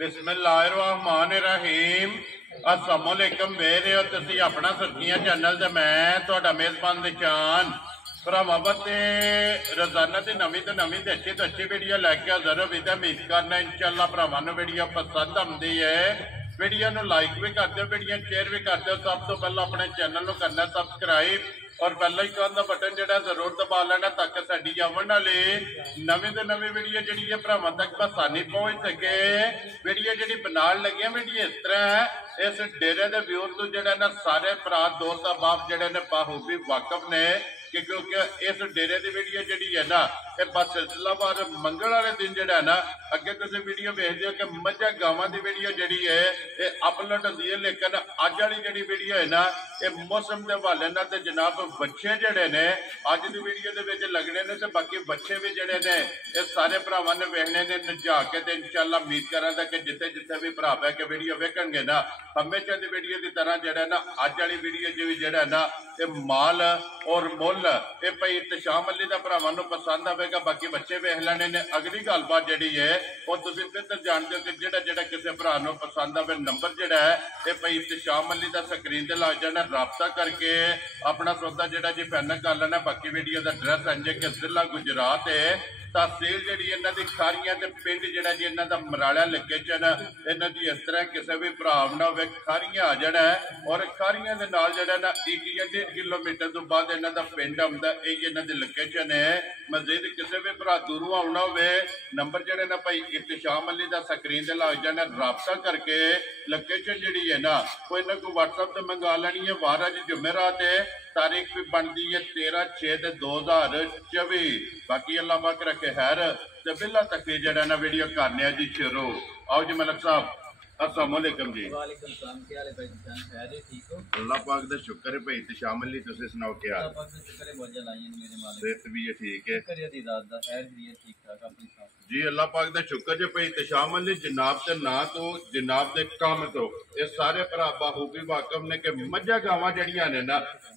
बिस्मिल्लाहिर्रहमानिर्रहीम अस्सलामुअलैकुम वेख रहे हो तुसीं अपना सरकियां चैनल ते मैं तुहाडा मेज़बान निशान भरावां वास्ते रोजाना की नवीं तो नवीं ते अच्छी वीडियो लैके हाज़र हो। उम्मीद करना इंशाअल्लाह भरावां नूं वीडियो पसंद आउंदी है। वीडियो नूं लाइक भी कर दो, वीडियो शेयर भी कर दो। सब तो पहले अपने चैनल नूं करना सबसक्राइब और बेल आइकन का बटन जो जरूर दबा लेना ताकि साडी आवन वाली नवीं तो नवीं वीडियो जी है भरावां तक आसानी पहुंच सके। वीडियो जी बनाने लगे वीडियो इस तरह है, इस डेरे के व्यू तो जो ना सारे भरा दोस्त बाप जोड़े ने बाखूबी वाकफ ने कि क्योंकि इस डेरे की वीडियो जी है ना ये बस सिलसिलावार मंगल वाले दिन जो है ना अगे तुम वीडियो देखते हो कि मझा गावां की वीडियो जी है ये अपलोड होती है। लेकिन अज वाली जी वीडियो है ना ये मौसम के हवाले ना तो जनाब बच्चे जड़े ने अज की वीडियो के लगने ने तो बाकी बच्चे भी जड़े ने ये सारे भरावां ने वेखने ने नजा के तो इंशाअल्लाह उम्मीद करा कि जिथे जिथे भी भरा पै के वीडियो वेखणगे ना हमेशा की वीडियो की तरह जड़ा ना अज वाली वीडियो च भी जड़ा ना ये माल और मुल ये भाई इत्तशाम अली का भरावां नूं पसंद आएगा। बाकी बच्चे वेख लेने ने। अगली गलबात जी है वो तुम बेहतर जानते हो कि जोड़ा जोड़ा किसी भरा नूं पसंद आए नंबर जोड़ा है ये भाई इत्तशाम अली का स्क्रीन से लग जाना, राबता करके अपना सौदा जोड़ा जी फाइनल कर लेना। बाकी वीडियो का एड्रैस इंज कि जिला गुजरात है, तहसील जी इन्हों की खारियां पिंड जोड़ा जी इन्हों का मराड़ा लोकेशन इन्हों की इस तरह किसी भी भरा ना हो खारियां आ जाना है और खारियां के नाल जोड़ा ना 1-1.5 किलोमीटर तो बाद इन्हों का पिंड आउंदा यही इन्हों की लोकेशन है। मजीद किसी भी भरा दूरों आना हो नंबर जोड़े ना भाई इत्तशाम अली का स्क्रीन से लग जाना, राबता करके लोकेशन जी है ना कोई ना कोई व्हाट्सएप से मंगा लेनी है। वार अज जुमेरात है, तारीख भी बनती है 13/6/2024। बाकी अल्लाह पाक रखे खैर ते बिल्ला तक जड़ा ना वीडियो करने जी शुरू। आओ जी मलक साहब अस्सलाम वालेकुम जी। वालेकुम सलाम, क्या हाल है भाई जान? खैर है, ठीक हो? अल्लाह पाक दा शुक्र है भाई इत्तशाम अली तुसीं सुनाओ क्या हाल? अल्लाह पाक का शुक्र है मौजा लाईं मेरे मालिक। सेहत भी है ठीक है? शुक्र है दी दाद दा, खैर भी है ठीक ठाक अपनी साथ। जी अल्लाह पाक दा शुक्र जे भाई इत्तशाम अली जनाब दे ना तो जनाब दे काम तो ये सारे भरा बाखूबी वाकफ ने कि मझा गावां जड़ियां ने ना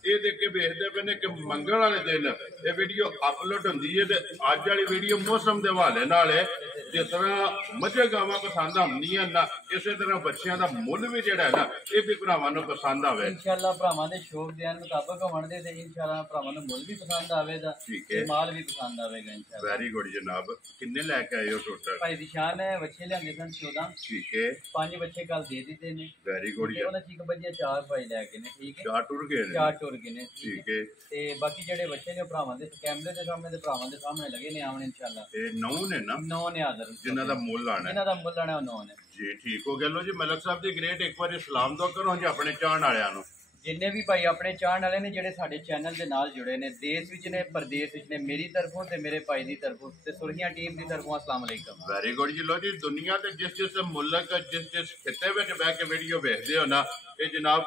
ये देख के वेखदे पे ने कि मंगल वाले दिन ये वीडियो अपलोड होंदी है ते अज वाली वीडियो मौसम के हवाले नाल है। जिस तरह मझे गावां पसंद आउंदियां ना इस तरह बच्चों का मुल भी जिहड़ा है ना ये भी भरावां नूं पसंद आवे। इंशाअल्लाह भरावां दे शौक दे मुताबिक होण दे ते इंशाअल्लाह भरावां नूं मुल भी पसंद आवेगा, ठीक है, माल भी पसंद आवेगा इंशाअल्लाह। वेरी गुड जनाब। किन्ने लेके आए हो टोटल? भाई दिशान है बच्चे लियांदे सन 14, ठीक है, 5 बच्चे कल दे दिते ने। Very good. उन्हां च 1 बच्चे 4 भाई लेके ने, ठीक है, 4 टुर गए ने, 4 टुर गए ने, ठीक है। ते बाकी जेडे बच्चे ने भरावां दे कैमरे दे सामने ते भरावां दे सामने लगे ने आवन इंशाअल्लाह। ए 9 ने ना? 9 ने आदर जिन्हां दा मुल आना है, जिन्हां दा मुल आना 9 ने जी। ठीक हो गया। लो जी मलक साहब दी ग्रेट एक बार सलाम दो करो जी अपने चाहण वालियां नूं। जिन्ने भी भाई अपने चाहण वाले ने जेडे साडे चैनल दे नाल जुड़े ने देश विच ने परदेश विच ने, मेरी तरफों ते मेरे भाई दी तरफों ते सुरहियां टीम दी तरफों अस्सलाम वालेकुम। वेरी गुड जी। लो जी दुनिया के जिस जिस मुल्क जिस जिस खिते में बह के वीडियो देखते हो ना ये जनाब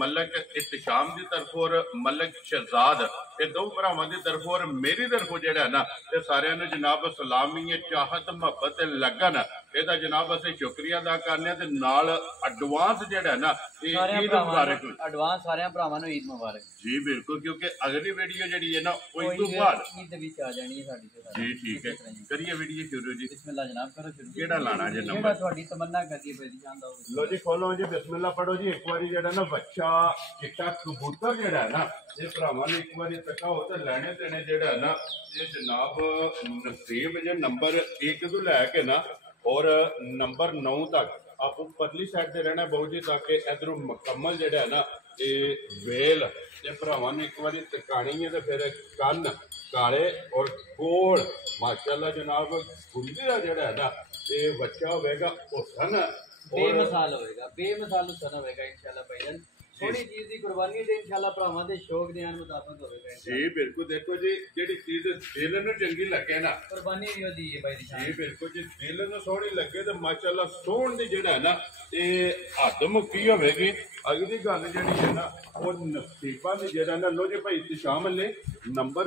मलक इत्तशाम की तरफ और मलक शहजाद ये दो भरावां की तरफ और मेरी तरफों जेड़ा है ना ये सारियां नूं जनाब सलामी चाहत मुहब्बत लगन ਇਹਦਾ जनाब ਅਸੀਂ शुक्रिया अदा करने ते नाल एडवांस जेड़ा है ना ईद मुबारक। एडवांस सारे भरावां नूं ईद मुबारक जी बिल्कुल, क्योंकि अगली वीडियो जेड़ी है ना वो इस तो बाद ईद विच आ जानी है साडी ते। जी ठीक है, करिए वीडियो शुरू जी। बिस्मिल्लाह जनाब करो शुरू। केड़ा लाना जी नंबर? जेड़ा ਤੁਹਾਡੀ तमन्ना करदी है जान दो। लो जी खोलो जी, बिस्मिल्लाह पढ़ो जी। एक बार जेड़ा ना बच्चा चिट्टा कबूतर जेड़ा है ना ये भरावां ने एक बार तकाओ ते लेने देने जेड़ा है ना ये जनाब नसीब जे नंबर 1 तो लैके ना और नंबर 9 तक आप परली साइड से रहना बहुत जी ताकि इधरों मुकम्मल जेड़ा है ना ये वेल ये भरावां ने एक बार तकानी है तो फिर कन काले और कोल माशाल्लाह जनाब गुंदी का जेड़ा है ना ये बच्चा होगा हुसन बेमिसाल होएगा, बेमिसाल हुसन होएगा इंशाल्लाह भाईजान। थोड़ी चीज की कुर्बानी ते इंशाल्लाह भरावां दे शौक दे मुताबिक होएगा जी बिल्कुल। देखो जी जेड़ी चीज दिल नूं चंगी लगे ना कुर्बानी भी होदी है भाई जी बिल्कुल जी। दिल नूं सोहनी लगे तो माशाल्लाह सोहन दी जेड़ा है ना ये हद मुक्की होवेगी। अगली गल जेड़ी है ना वो नसीबां दी जेड़ा ना लो जी भाई इत्तशाम अली नंबर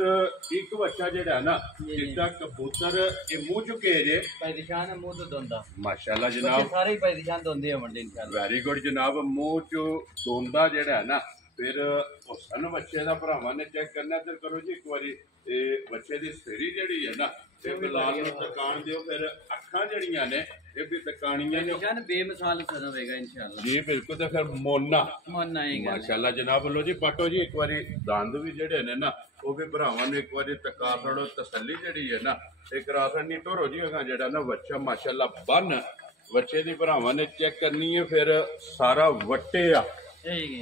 1 बच्चा जेड़ा है ना चिट्टा कबूतर ये मुंह चुके जे भाई दिशान मुंह तो दोंदा माशाल्लाह जनाब सारे भाई दिशान दोंदे होवन इंशाल्लाह। वेरी गुड जनाब। मुंह चो दोंदा जेड़ा है ना फिर हुसन बच्चे का भरावां ने चेक करना तो करो जी एक बारी बच्चे की सिरी जी है ना ਤੇ ਬਿਲਾਲ ਨੂੰ ਤਕਾਣ ਦਿਓ। ਫਿਰ ਅੱਖਾਂ ਜਿਹੜੀਆਂ ਨੇ ਇਹ ਵੀ ਤਕਾਣੀਆਂ ਨੇ ਨਿਸ਼ਾਨ ਬੇਮਿਸਾਲ ਸਦਾ ਹੋਵੇਗਾ ਇਨਸ਼ਾਅੱਲਾ ਜੀ। ਬਿਲਕੁਲ। ਤੇ ਫਿਰ ਮੋਨਾ ਮਨ ਆਏਗਾ ਮਾਸ਼ਾਅੱਲਾ ਜਨਾਬ। ਲੋ ਜੀ ਪਾਟੋ ਜੀ ਇੱਕ ਵਾਰੀ ਦੰਦ ਵੀ ਜਿਹੜੇ ਨੇ ਨਾ ਉਹ ਵੀ ਭਰਾਵਾਂ ਨੂੰ ਇੱਕ ਵਾਰੀ ਤਕਾ ਛੜੋ, ਤਸੱਲੀ ਜਿਹੜੀ ਹੈ ਨਾ ਇਹ ਕਰਾ ਛੜਨੀ। ਟੋਰੋ ਜੀ ਅਗਾ ਜਿਹੜਾ ਨਾ ਬੱਚਾ ਮਾਸ਼ਾਅੱਲਾ ਬੰਨ ਬੱਚੇ ਦੀ ਭਰਾਵਾਂ ਨੇ ਚੈੱਕ ਕਰਨੀ ਹੈ। ਫਿਰ ਸਾਰਾ ਵੱਟੇ ਆ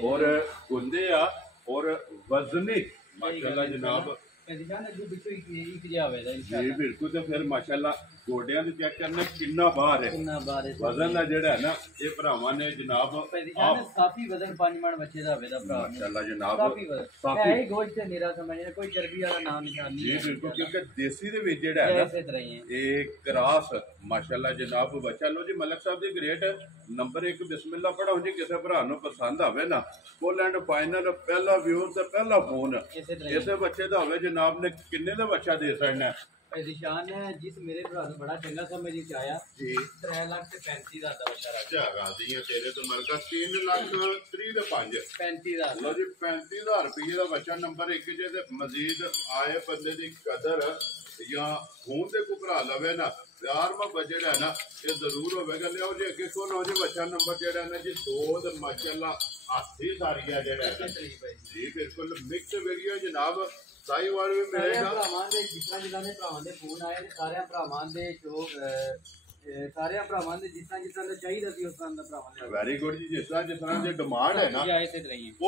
और गुंदे आ और वजनी माशाल्लाह जनाब जी। बिल्कुल। तो फिर माशाल्लाह गोडियां दे चेक करने किन्ना बाहर है वजन दा जेड़ा है ना ये भरावां ने जनाब काफी वजन 5 मन बच्चे दा होवेदा भरा माशाल्लाह जनाब। काफी है गोश्त ते निरा समझने कोई चर्बी वाला नाम निशान नहीं जी। बिल्कुल। क्योंकि देसी दे विच जेड़ा है ना ये क्रॉस माशाल्लाह जनाब बच्चा। लो जी मलक साहब दी ग्रेट नंबर 1 बिस्मिल्लाह पढ़ाओ जी। किसी भरा नूं पसंद आवे ना फुल एंड फाइनल पहला व्यू ते पहला फोन इसे बच्चे दा होवे जनाब ने किन्ने दा बच्चा दे सकना है निशान है जिस मेरे भरा ने बड़ा चंगा समझ च आया जी। 3,35,000 दा बच्चा अच्छा गाजी है तेरे तो मलका 3,30,5 35,000 लो जी 35,000 रुपये का बच्चा नंबर 1 जे ते मजीद आए बंदे दी कदर या खून दे को भरा लवे ना प्यार मोहब्बत जेड़ा है ना ये जरूर होवेगा। लियाओ जी अगे सुनो जी बच्चा नंबर जेड़ा है ना जी 2 माशाल्लाह हाथी सारिया जेड़ा है जी। बिल्कुल मिक्स वीडियो जनाब। साहिवाल भी मिलेगा भरावां दे जितना जिला ने भरावां दे फोन आए सारे भरावां दे जो सारे भरावां दे जितना दा चाहिदा सी उस तरह दा भरावां दे वेरी गुड जी। जिस तरह दी डिमांड है ना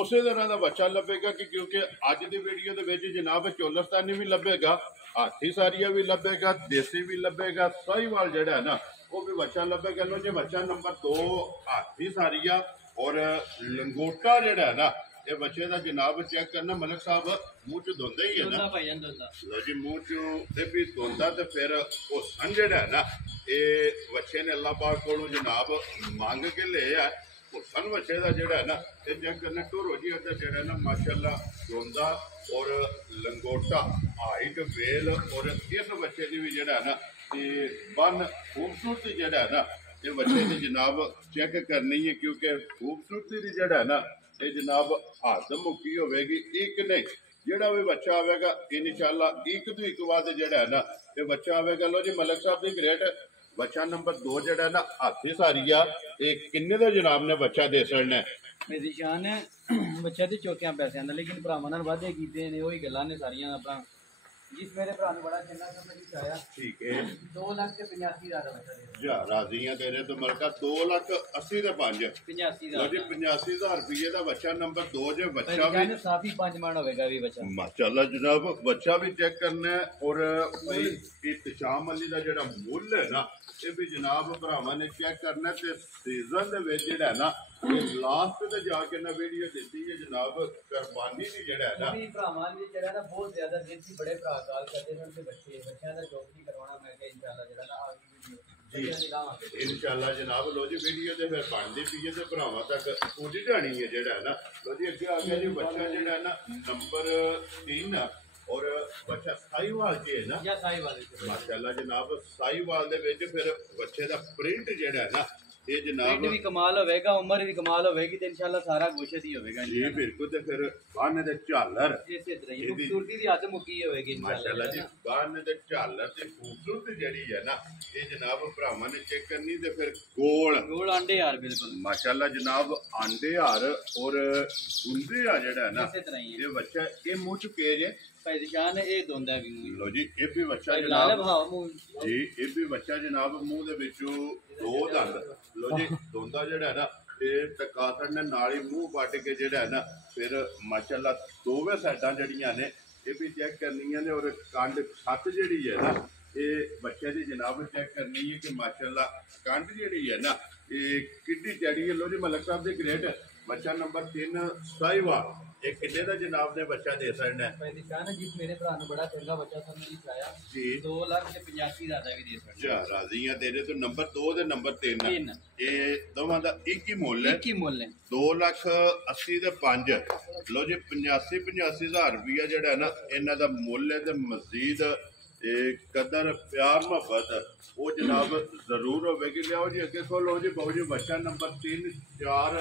उसे तरह का बच्चा लभेगा कि क्योंकि अज की वीडियो दे विच जनाब चोलस्तानी भी लभेगा हाथी सारिया भी लभेगा देसी भी लभेगा साहिवाल जेड़ा है ना वो भी बच्चा लभेगा। लो जी बच्चा नंबर 2 हाथी सारिया और लंगोटा जेड़ा है ना ये बच्चे का जनाब चेक करना मलिक साहब मुंह च धोंदा ही है ना लो जी मुंह च भी धोंदा। तो फिर वो सन जेड़ा है ना ये बच्चे ने अल्लाह पाक कोलों जनाब मांग के ले आ सन बच्चे का जेड़ा है ना ये चेक करना टोरो जी अदा जेड़ा है ना माशाल्लाह धोंदा और लंगोटा हाइट वेल और इस बच्चे की भी जेड़ा है ना ये बन खूबसूरती जेड़ा है ना ये बच्चे की जनाब चेक करनी है क्योंकि खूबसूरती की जेड़ा है ना ये जनाब हद मुक्की होगी एक नहीं जेड़ा भी बच्चा आवेगा इंशाअल्लाह एक तो एक बाद जेड़ा है ना ये बच्चा आवेगा। लो जी मलिक साहब की ग्रेट बच्चा नंबर 2 जेड़ा है ना हाथी सारिया ये किन्ने दा जनाब ने बच्चा दे सकना है मेरी शान है बच्चा ते चौकियां पैसे आंदा लेकिन भरावां नाल वादे कीते ने ओही गल्लां ने सारियां अपना जिस मेरे भरा ने बड़ा चंगा समझ च आया ठीक है 2,85,000 दा बच्चा दे जा राजी है तेरे तो मलका 2,80,5 85,000 लो जी 85,000 रुपये का बच्चा नंबर 2 जो बच्चा भी साफी 5 मन होवेगा भी बच्चा माशाल्लाह जनाब बच्चा भी चेक करना है और भाई इत्तशाम अली का जेड़ा मुल है ना ये भी जनाब भरावां ने चेक करना है ते सीजन दे विच जेड़ा है ना ये लास्ट ते जाके ना वीडियो देती है जनाब कुर्बानी दी जेड़ा है ना भी भरावां ने जेड़ा ना बहुत ज्यादा जितनी बड़े भरा गाल करते हैं उनसे बच्चों दा चौकी करवाना मैं के इंशाल्लाह जेड़ा ना आगे वीडियो इंशाल्लाह जनाब। लो जी वीडियो ते फिर बनदी पई है ते भरावां तक पुज जानी है जेड़ा है ना। लो जी अगे आ गया जी बच्चा जेड़ा है ना नंबर 3 और बच्चा साहिवाल के है ना या साहिवाल माशाल्लाह जनाब साहिवाल दे विच फिर बच्चे दा प्रिंट जेड़ा है ना ये जनाब भी कमाल होवेगा उम्र भी कमाल होवेगी ते इंशाल्लाह सारा कुछ ही होवेगा जी। बिल्कुल। ते फिर बान दे झालर इसे तरह ही खूबसूरती दी हद मुक्की होवेगी माशाल्लाह जी बान दे झालर ते खूबसूरती जेड़ी है ना ये जनाब भरावां ने चेक करनी ते फिर गोल अंडे यार बिल्कुल माशाल्लाह जनाब अंडे हार और गुंदे आ जेड़ा है ना इसे तरह ही ये बच्चा ये मुंह च पेज है पहचान है ये दोंदा भी मुंह लो जी ये भी बच्चा जनाब जी ये भी बच्चा जनाब मुंह दे विचों 2 दंद लो जी दोंदा जेड़ा है ना ये टकासर ने नाली मुंह पट के जेड़ा है ना फिर माशाल्लाह दोवें साइडां जेड़ियां ने ये भी चेक करनियां ने और कंड छत जेड़ी है ना ये बच्चे की जनाब चेक करनी है कि माशाल्लाह कंड जेड़ी है ना ये किड्डी चढ़ी है। लो जी मलिक साहब की ग्रेट बच्चा नंबर 3 साहिवाल ये किन्ने दा जनाब ने बच्चा दे सकना है जिस मेरे भरा ने बड़ा चंगा बच्चा समझ च आया जी 2,85,000 दा भी दे सकदा जा राजी है तेरे तो नंबर 2 ते नंबर 3 ये दोवां दा एक ही मुੱਲ है 2,80,5 लो जी 85,000 रुपया जेड़ा है ना इन्हां दा मुੱਲ है ते मजीद कदर प्यार मोहब्बत वो जनाब जरूर होगी। लियाओ जी अगे खोलो जी बहु जी बच्चा नंबर 3 4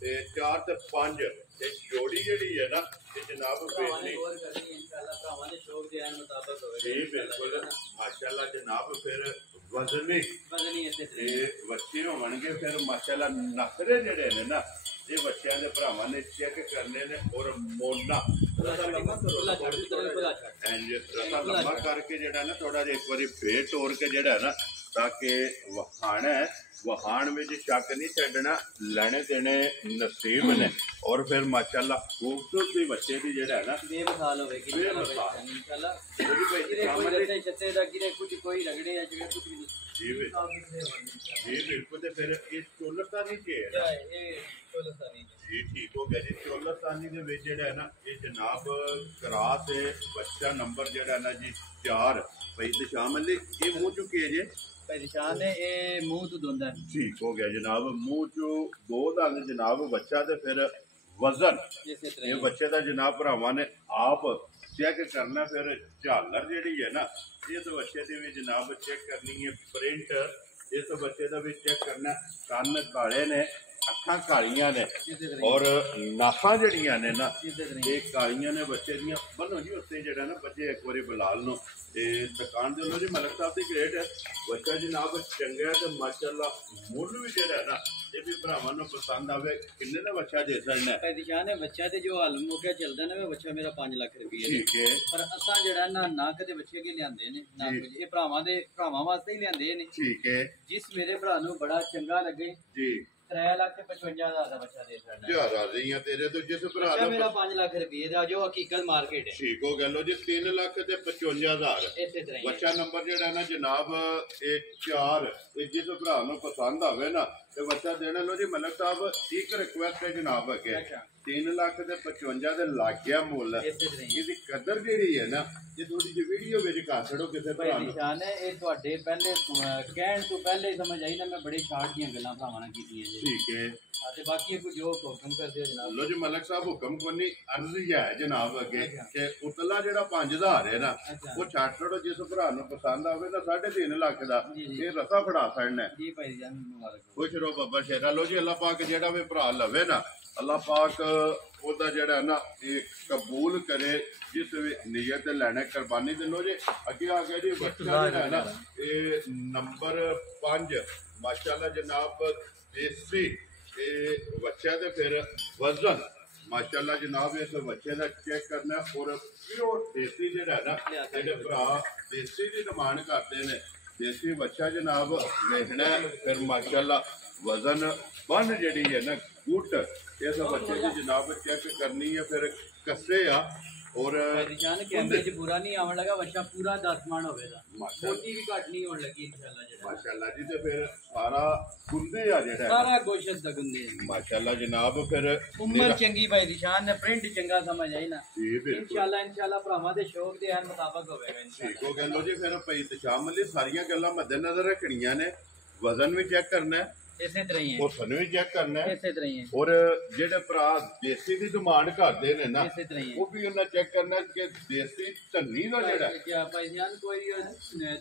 ਤੇ 4 ਤੇ 5 ਇਹ ਜੋੜੀ ਜਿਹੜੀ ਹੈ ਨਾ ਇਹ ਜਨਾਬ ਭਰਾਵਾਂ ਨੇ ਵੇਚਣੀ ਹੋਰ ਕਰਨੀ ਇਨਸ਼ਾਅੱਲਾ ਭਰਾਵਾਂ ਦੇ ਸ਼ੌਕ ਦੇ ਮੁਤਾਬਕ ਹੋਵੇਗਾ ਜੀ ਬਿਲਕੁਲ ਮਾਸ਼ਾਅੱਲਾ ਜਨਾਬ ਫਿਰ ਵਜ਼ਨੀ ਬਦਨੀ ਇਸੇ ਤੇ ਤਰੀਕੇ ਬੱਚੇ ਹੋਣਗੇ ਫਿਰ ਮਾਸ਼ਾਅੱਲਾ ਨਖਰੇ ਜਿਹੜੇ ਨੇ ਨਾ ਇਹ ਬੱਚਿਆਂ ਦੇ ਭਰਾਵਾਂ ਨੇ ਚੈੱਕ ਕਰਨੇ ਨੇ ਔਰ ਮੋਨਾ ਰਸਾ ਲੰਮਾ ਕਰਕੇ ਜਿਹੜਾ ਨਾ ਥੋੜਾ ਜਿਹਾ ਇੱਕ ਵਾਰੀ ਫੇਰ ਤੋੜ ਕੇ ਜਿਹੜਾ ਨਾ ਤਾਂ ਕਿ ਵਹਾਣ ਵਿੱਚ ਸ਼ੱਕ ਨਹੀਂ ਛੱਡਣਾ ਲੈਣੇ ਦੇਣੇ ਨਸੀਬ ਨੇ ਔਰ ਫਿਰ ਮਾਸ਼ਾਅੱਲਾ ਖੂਬਸੂਰਤੀ ਬੱਚੇ ਦੀ ਜਿਹੜਾ ਨਾ ਬੇਮਿਸਾਲ ਹੋਵੇਗੀ ਇਨਸ਼ਾਅੱਲਾ ਆਪਣੇ ਛੱਤੇ ਦਾ ਕਿਰੇ ਕੁਝ ਕੋਈ ਰਗੜੇ ਆ ਜਿਵੇਂ ਕੁਝ ਵੀ ਜੀ ਬਿਲਕੁਲ ਤੇ ਫਿਰ ਇਹ ਚੋਲਤਾਨੀ ਚ ਹੈ ਇਹ ਚੋਲਤਾਨੀ ਜੀ ਠੀਕ ਹੋ ਗਿਆ ਜੀ ਚੋਲਤਾਨੀ ਦੇ ਵਿੱਚ ਜਿਹੜਾ ਹੈ ਨਾ ਇਹ ਜਨਾਬ ਕਰਾ ਤੇ ਬੱਚਾ ਨੰਬਰ ਜਿਹੜਾ ਨਾ ਜੀ 4 ਭਾਈ ਨਿਸ਼ਾਨ ਅਲੀ ਇਹ ਮੂੰਹ ਚੁੱਕੀ ਹੈ ਜੀ ਭਾਈ ਨਿਸ਼ਾਨ ਹੈ ਇਹ ਮੂੰਹ ਤੋਂ ਦੋਂਦਾ ਠੀਕ ਹੋ ਗਿਆ ਜਨਾਬ ਮੂੰਹ ਚੋਂ 2 ਦੰਦ ਜਨਾਬ ਬੱਚਾ ਤੇ ਫਿਰ ਵਜ਼ਨ ਇਹ ਬੱਚੇ ਦਾ ਜਨਾਬ ਭਰਾਵਾਂ ਨੇ ਆਪ ਚੈੱਕ ਕਰਨਾ ਫਿਰ ਝਾਲਰ ਜਿਹੜੀ ਹੈ ਨਾ ਇਸ ਬੱਚੇ ਦੇ ਵੀ ਜਨਾਬ ਚੈੱਕ ਕਰਨੀ ਹੈ ਪ੍ਰਿੰਟ ਇਸ ਬੱਚੇ ਦਾ ਵੀ ਚੈੱਕ ਕਰਨਾ ਕੰਨ ਕਾਲੇ ਨੇ ਅੱਖਾਂ ਕਾਲੀਆਂ ਨੇ ਔਰ ਨਾਖਾਂ ਜਿਹੜੀਆਂ ਨੇ ਨਾ ਇਹ ਕਾਲੀਆਂ ਨੇ ਬੱਚੇ ਦੀਆਂ ਬੰਨੋ ਜੀ ਉੱਤੇ ਜਿਹੜਾ ਨਾ ਬੱਚੇ ਇੱਕ ਵਾਰੀ ਬਲਾਲ ਨੂੰ ਤੇ ਦੁਕਾਨ ਦੇ ਲੋ ਜੀ ਮਲਕ ਸਾਹਿਬ ਦੀ ਗ੍ਰੇਟ ਹੈ ਬੱਚਾ ਜਨਾਬ ਚੰਗਾ ਤੇ ਮਾਸ਼ਾਅੱਲਾ ਮੁੱਲ ਵੀ ਜਿਹੜਾ ਨਾ ਇਹ ਵੀ ਭਰਾਵਾਂ ਨੂੰ ਪਸੰਦ ਆਵੇ ਕਿੰਨੇ ਦਾ ਬੱਚਾ ਦੇ ਸਕਦਾ ਹੈ ਨਿਸ਼ਾਨ ਹੈ ਬੱਚਾ ਤੇ ਜੋ ਹਾਲ ਮੌਕੇ ਚੱਲਦਾ ਨਾ ਬੱਚਾ ਮੇਰਾ 5 ਲੱਖ ਰੁਪਏ ਠੀਕ ਹੈ ਪਰ ਅਸਾਂ ਜਿਹੜਾ ਨਾ ਨੱਕ ਦੇ ਬੱਚੇ ਕੇ ਲਿਆਂਦੇ ਨੇ ਨੱਕ ਇਹ ਭਰਾਵਾਂ ਵਾਸਤੇ ਹੀ ਲਿਆਂਦੇ ਨੇ ਠੀਕ ਹੈ ਜਿਸ ਮੇਰੇ ਭਰਾ ਨੂੰ ਬੜਾ ਚੰਗਾ ਲੱਗੇ ਜੀ 3,55,000 ਦਾ ਬੱਚਾ ਦੇ ਸਕਦਾ ਯਾਰ ਰਾਜ਼ੀਆਂ ਤੇਰੇ ਤੋਂ ਜਿਸ ਭਰਾ ਦਾ ਮੇਰਾ 5 ਲੱਖ ਰੁਪਏ ਦਾ ਜੋ ਹਕੀਕਤ ਮਾਰਕੀਟ ਹੈ ਠੀਕ ਹੋ ਗਿਆ ਲੋ ਜੀ 3,55,000 ਇਸੇ ਤਰ੍ਹਾਂ ਬੱਚਾ ਨੰਬਰ ਜਿਹੜਾ ਨਾ ਜਨਾਬ ਇਹ 4 ਇਹ ਜਿਸ ਭਰਾ ਨੂੰ ਪਸੰਦ ਆਵੇ ਨਾ ਤੇ ਬੱਚਾ ਦੇਣਾ ਲੋ ਜੀ ਮਲਕ ਸਾਹਿਬ ਇੱਕ ਰਿਕੁਐਸਟ ਹੈ ਜਨਾਬ ਅੱਗੇ 3,55,000 ਦੇ ਲੱਗ ਗਿਆ ਮੁੱਲ ਇਹਦੀ ਕਦਰ ਜਿਹੜੀ ਹੈ ਨਾ ਇਹ ਥੋੜੀ ਜਿਹੀ ਵੀਡੀਓ ਵਿੱਚ ਕਰ ਛੜੋ ਕਿਸੇ ਭਰਾ ਨੂੰ ਨਿਸ਼ਾਨ ਹੈ ਇਹ ਤੁਹਾਡੇ ਪਹਿਲੇ ਕਹਿਣ ਤੋਂ ਪਹਿਲੇ ਹੀ ਸਮਝ ਆਈ ਨਾ ਮੈਂ ਬੜੇ ਸ਼ਾਰਟ ਦੀਆਂ ਗੱਲਾਂ ਭਰਾਵਾਂ ਨਾਲ ਕੀਤੀਆਂ ਜੀ ਠੀਕ ਹੈ ਤੇ ਬਾਕੀ ਕੁਝ ਜੋ ਹੁਕਮ ਕਰਦੇ ਹੋ ਜਨਾਬ ਲੋ ਜੀ ਮਲਕ ਸਾਹਿਬ ਹੁਕਮ ਕੋਨੀ ਅਰਜ਼ੀ ਹੈ ਜਨਾਬ ਅੱਗੇ ਕਿ ਉਤਲਾ ਜਿਹੜਾ 5,000 ਹੈ ਨਾ ਉਹ ਛੱਡ ਛੜੋ ਜਿਸ ਭਰਾ ਨੂੰ ਪਸੰਦ ਆਵੇ ਤਾਂ 3.5 ਲੱਖ ਦਾ ਇਹ ਰਸਾ ਫੜਾ ਫੜਨਾ ਜੀ ਭਾਈ ਜਾਨ ਮੁਬਾਰਕ ਖੁਸ਼ ਰਹੋ ਬਾਬਾ ਸ਼ੇਰਾ ਲੋ ਜੀ ਅੱਲਾਹ ਪਾਕ ਜਿਹੜਾ ਵੀ ਭਰਾ ਲਵੇ ਨਾ ਅੱਲਾਹ ਪਾਕ ਉਹਦਾ ਜਿਹੜਾ ਨਾ ਇਹ ਕਬੂਲ ਕਰੇ ਜਿਸ ਵੀ ਨੀਅਤ ਲੈਣਾ ਕੁਰਬਾਨੀ ਦੇ ਲੋ ਜੀ ਅੱਗੇ ਆ ਗਿਆ ਜੀ ਬੱਚਾ ਜਿਹੜਾ ਹੈ ਨਾ ਇਹ ਨੰਬਰ 5 ਮਾਸ਼ਾਅੱਲਾ ਜਨਾਬ ਦੇਸੀ ਇਹ ਬੱਚਾ ਤੇ ਫਿਰ ਵਜ਼ਨ ਮਾਸ਼ਾਅੱਲਾ ਜਨਾਬ ਇਸ ਬੱਚੇ ਦਾ ਚੈੱਕ ਕਰਨਾ ਔਰ ਪਿਓਰ ਦੇਸੀ ਜਿਹੜਾ ਨਾ ਜਿਹੜੇ ਭਰਾ ਦੇਸੀ ਦੀ ਡਿਮਾਂਡ ਕਰਦੇ ਨੇ ਦੇਸੀ ਬੱਚਾ ਜਨਾਬ ਵੇਖਣਾ ਫਿਰ ਮਾਸ਼ਾਅੱਲਾ ਵਜ਼ਨ ਬੰਨ ਜਿਹੜੀ ਹੈ ਨਾ ਗੁੱਟ ਇਸ ਬੱਚੇ ਦੀ ਜਨਾਬ ਚੈੱਕ ਕਰਨੀ ਹੈ ਫਿਰ ਕੱਸੇ ਆ और निशान कैमरे च पूरा नहीं आवन लगा बच्चा पूरा 10 मान होवेगा मोटी भी घट नहीं होने लगी इंशाल्लाह माशाल्लाह जी ते फिर सारा गुंदे आ जेड़ा सारा गोश्त दा गुंदे माशाल्लाह जनाब फिर उम्र चंगी भाई निशान ने प्रिंट चंगा समझ आई ना इंशाल्लाह भरावां दे शौक दे हन मुताबिक होवेगा ठीक हो गया लो जी फिर भाई तशाम अली सारियां गल्लां मद्देनजर रखणियां ने वजन भी चेक करना है ਇਸੇ ਤਰ੍ਹਾਂ ਹੀ ਹੈ ਉਹ ਸਾਨੂੰ ਵੀ ਚੈੱਕ ਕਰਨਾ ਹੈ ਇਸੇ ਤਰ੍ਹਾਂ ਹੀ ਹੈ ਔਰ ਜਿਹੜੇ ਭਰਾ ਦੇਸੀ ਦੀ ਡਿਮਾਂਡ ਕਰਦੇ ਨੇ ਨਾ ਇਸੇ ਤਰ੍ਹਾਂ ਹੀ ਉਹ ਵੀ ਉਹਨਾਂ ਚੈੱਕ ਕਰਨਾ ਕਿ ਦੇਸੀ ਧੰਨੀ ਦਾ ਜਿਹੜਾ ਕੀ ਭਾਈ ਜਾਨ ਕੋਈ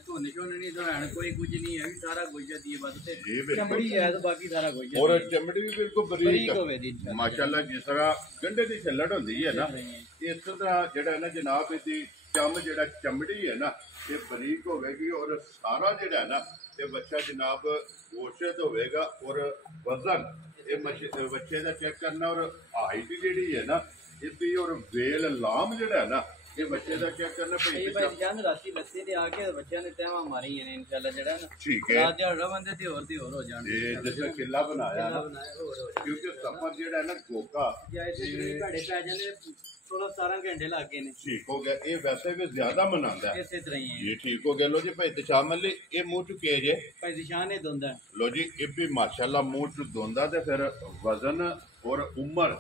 ਧੋਨੇ ਚੋਨੇ ਨਹੀਂ ਧੋਣ ਕੋਈ ਕੁਝ ਨਹੀਂ ਹੈ ਸਾਰਾ ਗੁਜਰਦੀ ਹੈ ਬਸ ਤੇ ਚਮੜੀ ਹੈ ਤਾਂ ਬਾਕੀ ਸਾਰਾ ਗੁਜਰਦੀ ਔਰ ਚਮੜੀ ਵੀ ਬਿਲਕੁਲ ਬਰੀਕ ਹੋਵੇ ਦੀ ਮਾਸ਼ਾਅੱਲਾ ਜਿਸ ਤਰ੍ਹਾਂ ਗੰਢੇ ਦੀ ਛੱਲੜ ਹੁੰਦੀ ਹੈ ਨਾ ਇਸ ਤਰ੍ਹਾਂ ਜਿਹੜਾ ਨਾ ਜਨਾਬ ਇਹਦੀ ਜਿਹੜਾ ਚਮੜੀ ਹੈ ਨਾ ਇਹ ਬਰੀਕ ਹੋਵੇਗੀ ਔਰ ਸਾਰਾ ਜਿਹੜਾ ਹੈ ਨਾ ਇਹ ਬੱਚਾ ਜਨਾਬ ਗੋਸ਼ਤ ਹੋਵੇਗਾ ਔਰ ਵਜ਼ਨ ਇਹ ਬੱਚੇ ਦਾ ਚੈੱਕ ਕਰਨਾ ਔਰ ਹਾਈਟ ਜਿਹੜੀ ਹੈ ਨਾ ਇਹਦੀ ਔਰ ਵੇਲ ਲਾਮ ਜਿਹੜਾ ਹੈ ਨਾ ਇਹ ਬੱਚੇ ਦਾ ਚੈੱਕ ਕਰਨਾ ਭਾਈ ਜਾਨ ਰਾਤੀ ਬੱਚੇ ਦੇ ਆ ਕੇ ਬੱਚਿਆਂ ਨੇ ਤੈਵਾ ਮਾਰੀ ਨੇ ਇਨਸ਼ਾਅੱਲਾ ਜਿਹੜਾ ਨਾ ਠੀਕ ਹੈ ਰਾਤ ਦੇ ਰਵੰਦੇ ਤੇ ਹੋਰ ਹੋ ਜਾਣ ਇਹ ਜਿਵੇਂ ਕਿਲਾ ਬਣਾਇਆ ਨਾ ਕਿਉਂਕਿ ਸਫਰ ਜਿਹੜਾ ਹੈ ਨਾ ਗੋਕਾ ਜੈਸੇ ਘੜੇ ਪੈ ਜਾਂਦੇ 16-17 ਘੰਟੇ ਲੱਗ ਗਏ ਨੇ ਠੀਕ ਹੋ ਗਿਆ ਇਹ ਵੈਸੇ ਵੀ ਜ਼ਿਆਦਾ ਮਨਾਉਂਦਾ ਹੈ ਇਸੇ ਤਰ੍ਹਾਂ ਹੀ ਹੈ ਇਹ ਠੀਕ ਹੋ ਗਿਆ ਲੋ ਜੀ ਭਾਈ ਤਸ਼ਾਮ ਅਲੀ ਇਹ ਮੂੰਹ ਚੁੱਕੇ ਜੇ ਭਾਈ ਦਿਸ਼ਾਨ ਇਹ ਦੋਂਦਾ ਲੋ ਜੀ ਇਹ ਵੀ ਮਾਸ਼ਾਅੱਲਾ ਮੂੰਹ ਚ ਦੋਂਦਾ ਤੇ ਫਿਰ ਵਜ਼ਨ ਔਰ ਉਮਰ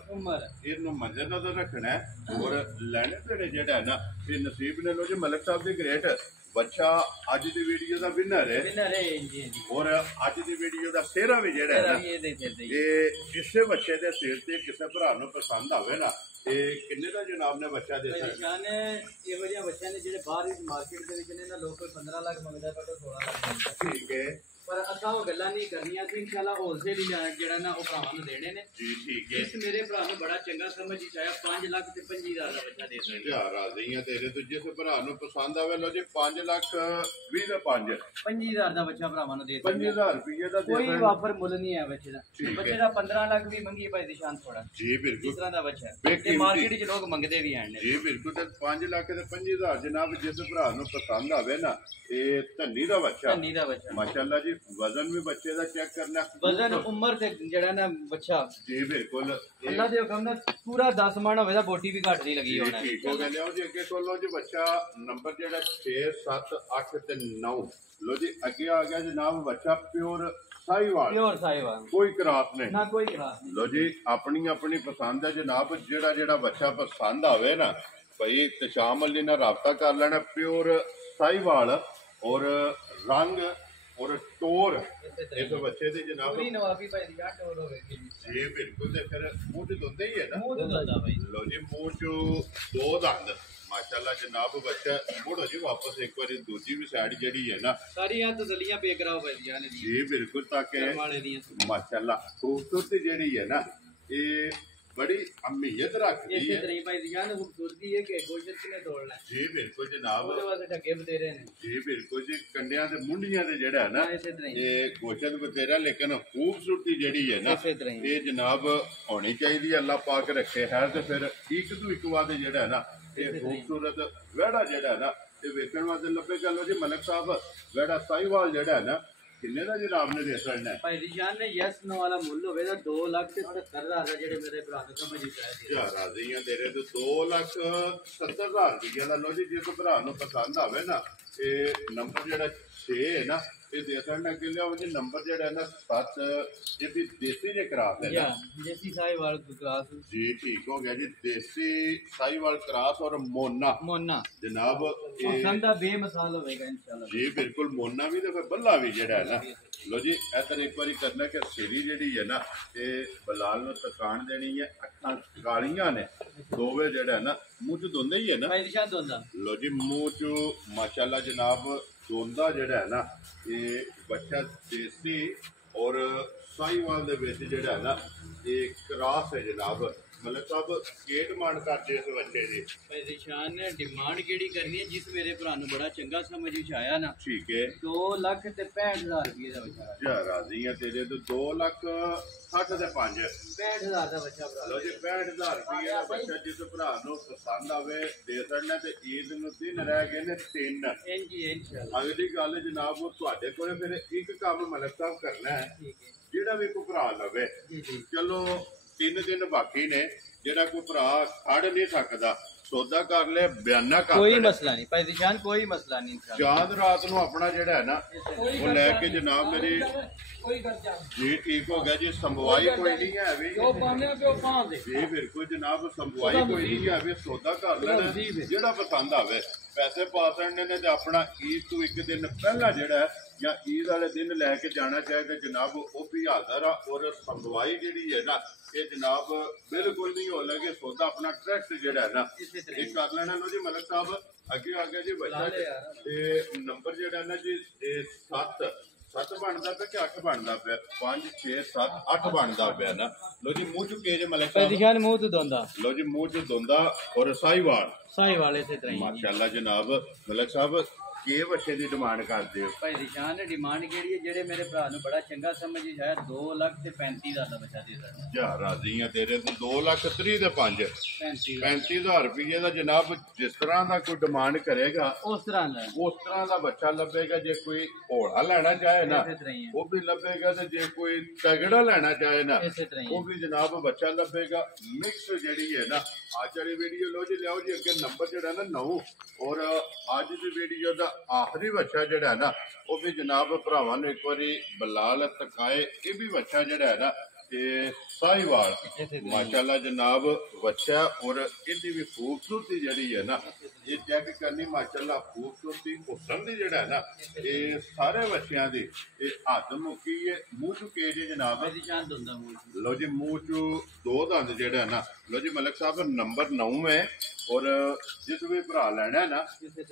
ਇਹਨੂੰ ਮੱਦੇ ਨਜ਼ਰ ਰੱਖਣਾ ਹੈ ਔਰ ਲੈਣੇ ਤੇ ਜਿਹੜਾ ਹੈ ਨਾ ਇਹ ਨਸੀਬ ਨੇ ਲੋ ਜੀ ਮਲਕ ਸਾਹਿਬ ਦੀ ਗ੍ਰੇਟ ਬੱਚਾ ਅੱਜ ਦੀ ਵੀਡੀਓ ਦਾ ਵਿਨਰ ਹੈ ਜੀ ਔਰ ਅੱਜ ਦੀ ਵੀਡੀਓ ਦਾ ਸਿਹਰਾ ਵੀ ਜਿਹੜਾ ਹੈ ਨਾ ਇਹ ਕਿਸੇ ਬੱਚੇ ਦੇ ਸਿਰ ਤੇ ਕਿਸੇ ਭਰਾ ਨੂੰ ਪਸੰਦ ਆਵੇ ਨਾ ਇਹ ਕਿੰਨੇ ਦਾ ਜਨਾਬ ਨੇ ਬੱਚਾ ਦੇ ਸਕਦਾ ਨੇ ਇਹ ਵਧੀਆ ਬੱਚਿਆਂ ਨੇ ਜਿਹੜੇ ਬਾਹਰ ਮਾਰਕੀਟ ਦੇ ਵਿੱਚ ਨੇ ਨਾ ਲੋਕ 15 ਲੱਖ ਮੰਗਦਾ ਪਰ 16 ਲੱਖ ਠੀਕ ਹੈ ਪਰ ਅਸਾਂ ਉਹ ਗੱਲਾਂ ਨਹੀਂ ਕਰਨੀਆਂ ਤੇ ਇਨਸ਼ਾਅੱਲਾ ਹੋਲਸੇਲ ਹੀ ਜਿਹੜਾ ਨਾ ਉਹ ਭਰਾਵਾਂ ਨੂੰ ਦੇਣੇ ਨੇ ਜੀ ਠੀਕ ਹੈ। ਇਸ ਮੇਰੇ ਭਰਾ ਨੂੰ ਬੜਾ ਚੰਗਾ ਸਮਝ ਹੀ ਆਇਆ 5 ਲੱਖ ਤੇ 25,000 ਦਾ ਬੱਚਾ ਦੇ ਦੇਣਗੇ। ਯਾਰ ਰਾਜ਼ੀ ਆ ਤੇਰੇ ਤੋਂ, ਜਿਸ ਭਰਾ ਨੂੰ ਪਸੰਦ ਆਵੇ ਲੋ ਜੀ 5 ਲੱਖ 20 ਦਾ 5 25,000 ਦਾ ਬੱਚਾ ਭਰਾਵਾਂ ਨੂੰ ਦੇ 5000 ਰੁਪਏ ਦਾ ਕੋਈ ਵਾਫਰ ਮੁੱਲ ਨਹੀਂ ਹੈ ਬੱਚੇ ਦਾ। ਠੀਕ ਹੈ। ਬੱਚੇ ਦਾ 15 ਲੱਖ ਵੀ ਮੰਗੀ ਭਾਈ ਦੀ ਸ਼ਾਨ ਥੋੜਾ ਜੀ ਬਿਲਕੁਲ ਇਸ ਤਰ੍ਹਾਂ ਦਾ ਬੱਚਾ ਹੈ ਬੇਕੀਮਤੀ। ਤੇ ਮਾਰਕੀਟ 'ਚ ਲੋਕ ਮੰਗਦੇ ਵੀ ਹਨ ਜੀ ਬਿਲਕੁਲ ਤੇ 5 ਲੱਖ ਤੇ 50,000 ਜਨਾਬ ਜਿਸ ਭਰਾ ਨੂੰ ਪਸੰਦ ਆਵੇ ਨਾ, ਇਹ ਧੰਨੀ ਦਾ ਬੱਚਾ ਧੰਨੀ ਦਾ ਬੱਚਾ ਮਾਸ਼ਾਅੱਲਾ ਜੀ। ਵਜ਼ਨ ਵੀ ਬੱਚੇ ਦਾ ਚੈੱਕ ਕਰਨਾ, ਵਜ਼ਨ ਉਮਰ ਤੇ ਜਿਹੜਾ ਨਾ ਬੱਚਾ ਜੀ ਬਿਲਕੁਲ ਅੱਲਾ ਦੇ ਹੁਕਮ ਨਾਲ ਪੂਰਾ 10 ਮਣ ਹੋਵੇ ਤਾਂ ਬੋਟੀ ਵੀ ਘੱਟ ਨਹੀਂ ਲੱਗੀ ਹੋਣਾ। ਠੀਕ ਹੋ ਗਿਆ। ਲਿਆਓ ਜੀ ਅੱਗੇ ਕੋਲੋਂ ਜੀ ਬੱਚਾ ਨੰਬਰ ਜਿਹੜਾ 6 7 8 ਤੇ 9 ਲੋ ਜੀ ਅੱਗੇ ਆ ਗਿਆ ਜਨਾਬ ਬੱਚਾ ਪਿਓਰ ਸਾਈਵਾਲ, ਪਿਓਰ ਸਾਈਵਾਲ, ਕੋਈ ਕਰਾਸ ਨਹੀਂ ਨਾ ਕੋਈ ਕਰਾਸ ਨਹੀਂ। ਲੋ ਜੀ ਆਪਣੀ ਆਪਣੀ ਪਸੰਦ ਹੈ ਜਨਾਬ। ਜਿਹੜਾ ਬੱਚਾ ਪਸੰਦ ਆਵੇ ਨਾ ਭਾਈ ਤਸ਼ਾਮ ਅਲੀ ਨਾਲ ਰਾਬਤਾ ਕਰ ਲੈਣਾ। ਪਿਓਰ ਸਾਈਵਾਲ ਔਰ ਰੰਗ ਔਰ ਟੋਰ ਇਸ ਬੱਚੇ ਦੇ ਜਨਾਬ ਪੂਰੀ ਨਵਾਬੀ ਭਾਈ ਦੀ ਟੋਰ ਹੋਵੇਗੀ ਜੀ ਬਿਲਕੁਲ। ਤੇ ਫਿਰ ਮੂੰਹ ਚ ਦੁੱਧ ਹੀ ਹੈ ਨਾ, ਮੂੰਹ ਦੁੱਧਾ ਭਾਈ। ਲੋ ਜੀ ਮੂੰਹ ਚ 2 ਦੰਦ ਮਾਸ਼ਾਅੱਲਾ ਜਨਾਬ। ਬੱਚਾ ਮੁੜ ਜੀ ਵਾਪਸ ਇੱਕ ਵਾਰੀ ਦੂਜੀ ਵੀ ਸਾਈਡ ਜਿਹੜੀ ਹੈ ਨਾ ਸਾਰੀਆਂ ਤਸੱਲੀਆਂ ਪੇ ਕਰਾਓ ਭਾਈ ਜਾਨ ਦੀ ਜੀ ਬਿਲਕੁਲ, ਤਾਂ ਕਿ ਵਾਲੇ ਦੀਆਂ ਮਾਸ਼ਾਅੱਲਾ ਖੂਬਸੂਰਤੀ ਜਿਹੜੀ ਹੈ ਨਾ ਇਹ ਬੜੀ ਅਹਿਮੀਅਤ ਰੱਖਦੀ ਇਸੇ ਹੈ। ਤਰ੍ਹਾਂ ਭਾਈ ਦੀ ਜਾਨ ਖੂਬਸੂਰਤੀ ਹੈ ਕਿ ਗੋਸ਼ਤ ਕਿਨੇ ਤੋੜਨਾ ਜੀ ਬਿਲਕੁਲ ਜਨਾਬ। ਉਹਦੇ ਵਾਸਤੇ ਢੱਕੇ ਬਤੇਰੇ ਨੇ ਜੀ ਬਿਲਕੁਲ ਜੀ। ਕੰਡਿਆਂ ਤੇ ਮੁੰਡੀਆਂ ਤੇ ਜਿਹੜਾ ਹੈ ਨਾ ਇਸੇ ਤਰ੍ਹਾਂ ਹੀ ਇਹ ਗੋਸ਼ਤ ਬਤੇਰਾ, ਲੇਕਿਨ ਖੂਬਸੂਰਤੀ ਜਿਹੜੀ ਹੈ ਨਾ ਇਸੇ ਤਰ੍ਹਾਂ ਹੀ ਇਹ ਜਨਾਬ ਹੋਣੀ ਚਾਹੀਦੀ ਹੈ। ਅੱਲਾਹ ਪਾਕ ਰੱਖੇ ਹੈ ਤੇ ਫਿਰ ਇੱਕ ਤੋਂ ਇੱਕ ਵਾਦ ਜਿਹੜਾ ਹੈ ਨਾ ਇਹ ਖੂਬਸੂਰਤ ਵਿਹੜਾ ਜਿਹੜਾ ਹੈ ਨਾ ਇਹ ਵੇਖਣ ਵਾਸਤੇ ਲੱਭੇਗਾ। ਲੋ ਜੀ ਮਲਕ ਸਾਹਿਬ ਵਿਹੜਾ ਸਾਈਵਾਲ ਜਿਹੜਾ ਹੈ ਨਾ ਕਿੰਨੇ ਦਾ ਜਨਾਬ ਨੇ ਦੇ ਸਕਣਾ ਭਾਈ ਦੀ ਜਾਨ ਨੇ ਯੈਸ ਨੋ ਵਾਲਾ ਮੁੱਲ ਹੋਵੇ ਤਾਂ 2,70,000 ਦਾ ਜਿਹੜੇ ਮੇਰੇ ਭਰਾ ਨੂੰ ਸਮਝ ਹੀ ਆਇਆ ਯਾਰ ਰਾਜ਼ੀ ਆ ਤੇਰੇ ਤੋਂ 2,70,000 ਰੁਪਏ ਦਾ। ਲੋ ਜੀ ਜਿਸ ਭਰਾ ਨੂੰ ਪਸੰਦ ਆਵੇ ਨਾ ਇਹ ਨੰਬਰ ਜਿਹੜਾ 6 ਹੈ ਨਾ ਇਹ ਦੇ ਸਕਣਾ। ਕਿ ਲਿਆਓ ਜੀ ਨੰਬਰ ਜਿਹੜਾ ਹੈ ਨਾ 7 ਇਹਦੀ ਦੇਸੀ ਜੇ ਕਰਾਸ ਹੈ ਨਾ ਦੇਸੀ ਸਾਈਵਾਲ ਕਰਾਸ ਜੀ ਠੀਕ ਹੋ ਗਿਆ ਜੀ। ਦੇਸੀ ਸਾਈਵਾਲ ਕਰਾਸ ਔਰ ਮੋਨਾ ਜਨਾਬ ਇਹ ਸੰਦਾ ਬੇਮਿਸਾਲ ਹੋਵੇਗਾ ਇਨਸ਼ਾਅੱਲਾ ਜੀ ਬਿਲਕੁਲ। ਮੋਨਾ ਵੀ ਤੇ ਫਿਰ ਬੱਲਾ ਵੀ ਜਿਹੜਾ ਹੈ ਨਾ ਲੋ ਜੀ ਇਧਰ ਇੱਕ ਵਾਰੀ ਕਰਨਾ ਕਿ ਸਿਰੀ ਜਿਹੜੀ ਹੈ ਨਾ ਇਹ ਬਲਾਲ ਨੂੰ ਤਕਾਣ ਦੇਣੀ ਹੈ। ਅੱਖਾਂ ਕਾਲੀਆਂ ਨੇ ਦੋਵੇਂ ਜਿਹੜਾ ਹੈ ਨਾ ਮੂੰਹ ਚ ਦੋਂਦੇ ਹੀ ਹੈ ਨਾ ਭਾਈ ਦੀ ਜਾਨ ਦੋਂਦਾ ਲੋ ਜੀ ਮੂੰਹ ਚ ਮਾਸ਼ਾਅੱਲਾ ਜਨਾਬ ਦੋਂਦਾ ਜਿਹੜਾ ਹੈ ਨਾ ਇਹ ਬੱਚਾ ਦੇਸੀ ਔਰ ਸਾਈਵਾਲ ਦੇ ਵਿੱਚ ਜਿਹੜਾ ਹੈ ਨਾ ਇਹ ਕਰਾਸ ਹੈ ਜਨਾਬ। ਮਤਲਬ ਸਭ ਕੀ ਡਿਮਾਂਡ ਕਰਦੇ ਇਸ ਬੱਚੇ ਦੀ? ਭਾਈ ਦੀ ਸ਼ਾਨ ਨੇ ਡਿਮਾਂਡ ਕਿਹੜੀ ਕਰਨੀ ਹੈ ਜਿਸ ਮੇਰੇ ਭਰਾ ਨੂੰ ਬੜਾ ਚੰਗਾ ਸਮਝ ਵਿੱਚ ਆਇਆ ਨਾ। ਠੀਕ ਹੈ 2,65,000 ਰੁਪਏ ਦਾ ਬੱਚਾ ਜਾ ਰਾਜ਼ੀ ਆ ਤੇਰੇ ਤੋਂ 2,60,000 ਦੇ 5 65,000 ਦਾ ਬੱਚਾ ਭਰਾ ਲੋ ਜੀ 65,000 ਰੁਪਏ ਦਾ ਬੱਚਾ ਜਿਸ ਭਰਾ ਨੂੰ ਪਸੰਦ ਆਵੇ ਦੇ ਸਕਣਾ। ਤੇ ਈਦ ਨੂੰ 3 ਰਹਿ ਗਏ ਨੇ 3 ਇੰਜੀ ਇਨਸ਼ਾਅੱਲਾ। ਅਗਲੀ ਗੱਲ ਜਨਾਬ ਉਹ ਤੁਹਾਡੇ ਕੋਲ ਫਿਰ ਇੱਕ ਕੰਮ ਮਲਕ ਸਾਹਿਬ ਕਰਨਾ ਹੈ। ਠੀਕ ਹੈ ਜਿਹੜਾ ਵੀ ਕੋਈ ਭਰਾ ਲਵੇ ਜੀ ਜੀ ਚਲੋ 3 ਦਿਨ ਬਾਕੀ ਨੇ, ਜਿਹੜਾ ਕੋਈ ਭਰਾ ਖੜ ਨਹੀਂ ਸਕਦਾ ਸੌਦਾ ਕਰ ਲੈ ਬਿਆਨਾ ਕਰ ਕੋਈ ਲੈ। ਮਸਲਾ ਨਹੀਂ ਭਾਈ ਦੀ ਜਾਨ ਕੋਈ ਮਸਲਾ ਨਹੀਂ ਇਨਸ਼ਾਅੱਲਾ। ਚਾঁਦ ਰਾਤ ਨੂੰ ਆਪਣਾ ਜਿਹੜਾ ਹੈ ਨਾ ਉਹ ਲੈ ਕੇ ਜਨਾਬ ਮੇਰੀ ਕੋਈ ਖਰਚਾ ਜੀ ਠੀਕ ਹੋ ਗਿਆ ਜੀ। ਸੰਭਵਾਈ ਕੋਈ ਨਹੀਂ ਹੈ ਵੀ ਜੋ ਪਾਣੇ ਪਿਓ ਪਾਉਂਦੇ ਜੀ ਬਿਲਕੁਲ ਜਨਾਬ। ਸੰਭਵਾਈ ਕੋਈ ਨਹੀਂ ਹੈ ਵੀ ਸੌਦਾ ਕਰ ਲੈਣਾ ਜਿਹੜਾ ਪਸੰਦ ਆਵੇ। ਪੈਸੇ ਪਾ ਸਕਣੇ ਨੇ ਤੇ ਆਪਣਾ ਈਦ ਤੋਂ ਇੱਕ ਦਿਨ ਪਹਿਲਾਂ ਜਿਹੜਾ ਹੈ ਜਾਂ ਈਦ ਵਾਲੇ ਦਿਨ ਲੈ ਕੇ ਜਾਣਾ ਚਾਹੀਦਾ ਜਨਾਬ ਉਹ ਵੀ ਹਾਜ਼ਰ ਆ। ਔਰ ਸੰਭਵਾਈ ਜਿਹੜੀ ਹੈ ਨਾ ਇਹ ਜਨਾਬ ਬਿਲਕੁਲ ਨਹੀਂ ਹੋ ਲੱਗੇ। ਸੌਦਾ ਆਪਣਾ ਟਰੈਕਟ ਜਿਹੜਾ ਹੈ ਨਾ ਇਹ ਕਰ ਲੈਣਾ। ਲੋ ਜੀ ਮਲਕ ਸਾਹਿਬ ਅੱਗੇ ਆ ਗਿਆ ਜੀ ਬੱਚਾ ਤੇ ਨੰਬਰ ਜਿਹੜਾ ਨਾ ਜੀ ਇਹ 7 ਬਣਦਾ ਪਿਆ ਕਿ 8 ਬਣਦਾ ਪਿਆ? 5 6 7 8 ਬਣਦਾ ਪਿਆ ਨਾ। ਲੋ ਜੀ ਮੂੰਹ ਚੁੱਕੇ ਜੇ ਮਲਕ ਭਾਈ ਦੀ ਸਾਹਿਬ। ਜਾਨ ਮੂੰਹ ਤੋਂ ਦੋਂਦਾ ਲੋ ਜੀ ਮੂੰਹ ਚ ਦੋਂਦਾ ਔਰ ਸਾਈਵਾਲ ਸਾਈਵਾਲ ਇਸੇ ਤਰ੍ਹਾਂ ਹੀ ਮਾਸ਼ਾਅੱਲਾ ਜਨਾਬ। ਮਲਕ ਸਾਹਿਬ ਕੀ ਬੱਚੇ ਦੀ ਡਿਮਾਂਡ ਕਰਦੇ ਹੋ? ਭਾਈ ਦੀ ਜਾਨ ਨੇ ਡਿਮਾਂਡ ਕਿਹੜੀ ਹੈ ਜਿਹੜੇ ਮੇਰੇ ਭਰਾ ਨੂੰ ਬੜਾ ਚੰਗਾ ਸਮਝ ਆਇਆ 2,35,000 ਦਾ ਬੱਚਾ ਦੇ ਦੇਣਾ। ਜਾ ਰਾਜ਼ੀ ਆ ਤੇਰੇ ਤੋਂ 2,30,000 ਦੇ 5 35,000 35,000 ਰੁਪਏ ਦਾ ਜਨਾਬ। ਜਿਸ ਤਰ੍ਹਾਂ ਦਾ ਕੋਈ ਡਿਮਾਂਡ ਕਰੇਗਾ ਉਸ ਤਰ੍ਹਾਂ ਦਾ ਉਸ ਤਰ੍ਹਾਂ ਦਾ ਬੱਚਾ ਲੱਭੇਗਾ। ਜੇ ਕੋਈ ਘੋੜਾ ਲੈਣਾ ਚਾਹੇ ਨਾ ਇਸੇ ਤਰ੍ਹਾਂ ਹੀ ਹੈ ਉਹ ਵੀ ਲੱਭੇਗਾ ਤੇ ਜੇ ਕੋਈ ਤਗੜਾ ਲੈਣਾ ਚਾਹੇ ਨਾ ਇਸੇ ਤਰ੍ਹਾਂ ਹੀ ਉਹ ਵੀ ਜਨਾਬ ਬੱਚਾ ਲੱਭੇਗਾ। ਮਿਕਸ ਜਿਹੜੀ ਹੈ ਨਾ ਅੱਜ ਵਾਲੀ ਵੀਡੀਓ ਲੋ ਜੀ ਲਿਆਓ ਜੀ ਅੱਗੇ ਨੰਬਰ ਜਿਹੜਾ ਨਾ 9 ਔਰ ਅੱਜ ਦੀ ਵੀਡੀਓ ਦਾ ਆਖਰੀ ਬੱਚਾ ਜਿਹੜਾ ਹੈ ਨਾ ਉਹ ਵੀ ਜਨਾਬ ਭਰਾਵਾਂ ਨੂੰ ਇੱਕ ਵਾਰੀ ਬਲਾਲ ਤਕਾਏ। ਇਹ ਵੀ ਬੱਚਾ ਜਿਹੜਾ ਹੈ ਨਾ ਤੇ ਸਾਈਵਾਲ ਮਾਸ਼ਾਅੱਲਾ ਜਨਾਬ ਬੱਚਾ ਔਰ ਇਹਦੀ ਵੀ ਖੂਬਸੂਰਤੀ ਜਿਹੜੀ ਹੈ ਨਾ ਇਹ ਚੈੱਕ ਕਰਨੀ ਮਾਸ਼ਾਅੱਲਾ ਖੂਬਸੂਰਤੀ ਹੁਸਨ ਦੀ ਜਿਹੜਾ ਹੈ ਨਾ ਇਹ ਸਾਰੇ ਬੱਚਿਆਂ ਦੀ ਇਹ ਹੱਥ ਮੁੱਕੀ ਹੈ ਮੂੰਹ ਚੁੱਕੇ ਜੇ ਜਨਾਬ ਇਹਦੀ ਜਾਨ ਦੁੰਦਾ ਮੂਲ ਲੋ ਜੀ ਮੂੰਹ ਚ ਦੋ ਦੰਦ ਜਿਹੜਾ ਹੈ ਨਾ ਲੋ ਜੀ ਮਲਕ ਸਾਹਿਬ ਨੰਬਰ 9 ਹੈ ਔਰ ਜਿਸ ਵੀ ਭਰਾ ਲੈਣਾ ਹੈ ਨਾ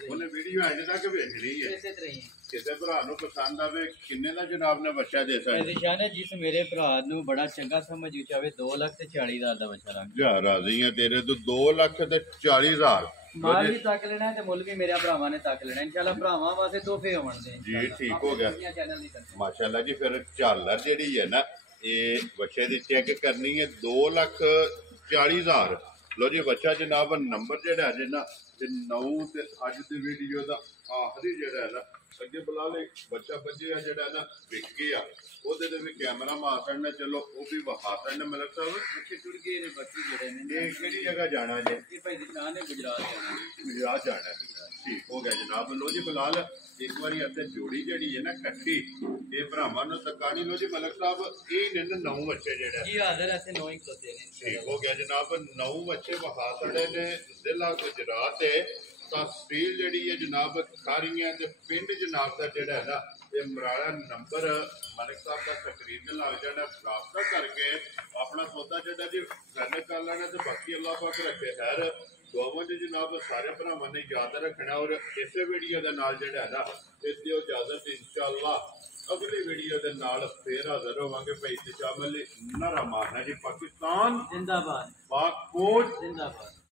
ਉਹਨੇ ਵੀਡੀਓ ਐਂਡ ਤੱਕ ਵੇਖਣੀ ਹੈ ਇਸੇ ਤਰ੍ਹਾਂ ਹੀ ਕਿਸੇ ਭਰਾ ਨੂੰ ਪਸੰਦ ਆਵੇ ਕਿੰਨੇ ਦਾ ਜਨਾਬ ਨੇ ਬੱਚਾ ਦੇ ਸਕਦਾ ਇਹਦੀ ਜਾਨ ਹੈ ਜਿਸ ਮੇਰੇ ਭਰਾ ਨੂੰ ਬੜਾ ਚੰਗਾ ਸਮਝ ਵਿੱਚ ਆਵੇ 2,40,000 ਦਾ ਬੱਚਾ ਲੱਗ ਜਾ ਰਾਜ਼ੀ ਆ ਤੇਰੇ ਤੋਂ 2,40,000 ਮਾਲ ਵੀ ਤੱਕ ਲੈਣਾ ਤੇ ਮੁੱਲ ਵੀ ਮੇਰੇ ਭਰਾਵਾਂ ਨੇ ਤੱਕ ਲੈਣਾ ਇਨਸ਼ਾਅੱਲਾ ਭਰਾਵਾਂ ਵਾਸਤੇ ਤੋਹਫੇ ਹੋਣਗੇ ਜੀ ਠੀਕ ਹੋ ਗਿਆ ਚੈਨਲ ਦੀ ਤਰਫ ਮਾਸ਼ਾਅੱਲਾ ਜੀ ਫਿਰ ਝਾਲਰ ਜਿਹੜੀ ਹੈ ਨਾ ਇਹ ਬੱਚੇ ਦੀ ਚੈੱਕ ਕਰਨੀ ਹੈ 2,40,000 ਲੋ ਜੀ ਬੱਚਾ ਜਨਾਬ ਨੰਬਰ ਜਿਹੜਾ ਹੈ ਨਾ ਤੇ 9 ਤੇ ਅੱਜ ਦੀ ਵੀਡੀਓ ਦਾ ਆਖਰੀ ਜਿਹੜਾ ਹੈ ਨਾ ਅੱਗੇ ਬੁਲਾ ਲੈ ਬੱਚਾ ਬੱਜਿਆ ਜਿਹੜਾ ਨਾ ਵਿਕ ਗਿਆ ਉਹਦੇ ਤੇ ਵੀ ਕੈਮਰਾ ਮਾਰ ਸਕਣਾ ਚਲੋ ਉਹ ਵੀ ਵਿਖਾ ਸਕਣਾ ਮਲਕ ਸਾਹਿਬ ਇੱਥੇ ਟੁਰ ਗਏ ਨੇ ਬੱਚੇ ਜਿਹੜੇ ਨੇ ਇਹ ਕਿਹੜੀ ਜਗ੍ਹਾ ਜਾਣਾ ਜੀ ਇਹ ਭਾਈ ਦੀ ਜਾਨ ਹੈ ਗੁਜਰਾਤ ਜਾਣਾ ਗੁਜਰਾਤ ਜਾਣਾ ਹੈ। ਠੀਕ ਹੋ ਗਿਆ ਜਨਾਬ ਲੋ ਜੀ ਬਲਾਲ ਇੱਕ ਵਾਰੀ ਅਤੇ ਜੋੜੀ ਜਿਹੜੀ ਹੈ ਨਾ ਇਕੱਠੀ ਇਹ ਭਰਾਵਾਂ ਨੂੰ ਤਕਾਣੀ ਲੋ ਜੀ ਮਲਕ ਸਾਹਿਬ ਇਹ ਨੇ 9 ਬੱਚੇ ਜਿਹੜਾ ਜੀ ਹਾਜ਼ਰ ਇੱਥੇ 9 ਖਲੋਤੇ ਨੇ ਠੀਕ ਹੋ ਗਿਆ ਜਨਾਬ 9 ਬੱਚੇ ਵਿਖਾ ਸੜੇ ਨੇ ਜ਼ਿਲ੍ਹਾ ਗੁਜਰਾਤ ਹੈ ਤਹਿਸੀਲ ਜਿਹੜੀ ਹੈ ਜਨਾਬ ਖਾਰੀਆਂ ਤੇ ਪਿੰਡ ਜਨਾਬ ਦਾ ਜਿਹੜਾ ਹੈ ਨਾ ਇਹ ਮਰਾਲਾ ਨੰਬਰ ਮਲਕ ਸਾਹਿਬ ਦਾ ਤਕਰੀਬਨ ਲੱਗ ਜਾਣਾ ਰਾਬਤਾ ਕਰਕੇ ਆਪਣਾ ਸੌਦਾ ਜਿਹੜਾ ਜੀ ਗੱਲ ਕਰ ਲੈਣਾ ਤੇ ਬਾਕੀ ਅੱਲਾਹ ਪਾਕ ਰੱਖੇ ਖੈਰ ਦੁਆਵਾਂ ਚ ਜਨਾਬ ਸਾਰੇ ਭਰਾਵਾਂ ਨੇ ਯਾਦ ਰੱਖਣਾ ਔਰ ਇਸੇ ਵੀਡੀਓ ਦੇ ਨਾਲ ਜਿਹੜਾ ਹੈ ਨਾ ਇਸ ਦੀ ਇਜਾਜ਼ਤ ਇਨਸ਼ਾਅੱਲਾ ਅਗਲੀ ਵੀਡੀਓ ਦੇ ਨਾਲ ਫੇਰ ਹਾਜ਼ਰ ਹੋਵਾਂਗੇ ਭਾਈ ਤੇ ਸ਼ਾਮਲ ਨਾਰਾ ਮਾਰਨਾ ਜੀ ਪਾਕਿਸਤਾਨ ਜ਼ਿੰਦਾਬਾਦ ਪਾਕ ਫੌਜ ਜ਼ਿੰਦਾਬਾਦ